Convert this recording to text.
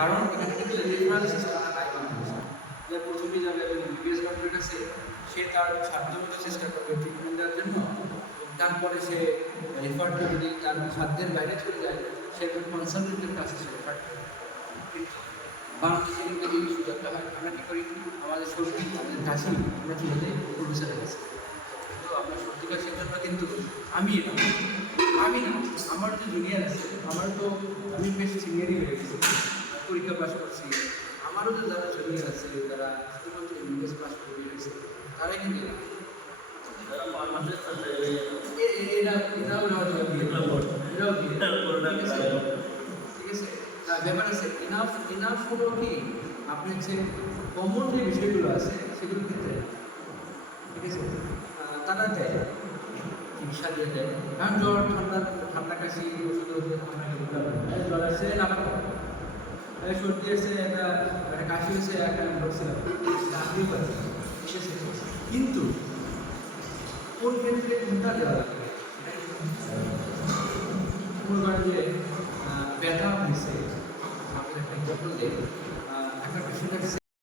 কারণ এখানে কিন্তু রেফারেল সিস্টেমটা নাই বাংলাদেশে। যে প্রথমে যাবে বিবিএস ডক্টরের কাছে, সে তার সাধ্যমতো চেষ্টা করবে ট্রিটমেন্ট দেওয়ার জন্য, তারপরে সে রেফারটা যদি তার সাধ্যের বাইরে চলে যায়, সে একজন কনসালটেন্টের কাছে সে রেফার করে। কিন্তু বাংলাদেশে কিন্তু এই সুযোগটা হয়। আমরা কী করি, আমাদের সর্দি আমাদের কাশি আমরা চলে যাই প্রফেসরের কাছে। কিন্তু আপনার সর্দি কাশির জন্য কিন্তু আমি না, আমার যে জুনিয়র আছে, আমার তো আমি বেশ সিনিয়রই হয়ে গেছি, পরীক্ষা পাস করছি। আমারও যে যারা জুনিয়র আছে, যারা শুধুমাত্র ইংলিশ পাস করে গেছে, তারাই কিন্তু এরাও দিয়ে ঠিক আছে। ব্যাপার আছে এনাফ হলো কি, আপনি হচ্ছে কমন যে বিষয়গুলো আছে সেগুলো ক্ষেত্রে ঠিক আছে তারা দেয়, চিকিৎসা দিয়ে দেয়। কারণ জ্বর ঠান্ডা কাশি ওষুধ জ্বর আসছে না, সর্দি আসছে একটা কাশি হচ্ছে একটা ধরছিলাম চাকরি পাচ্ছে ঠিক আছে। কিন্তু কোন ক্ষেত্রে কোনটা দেওয়া লাগবে, মনে করেন যে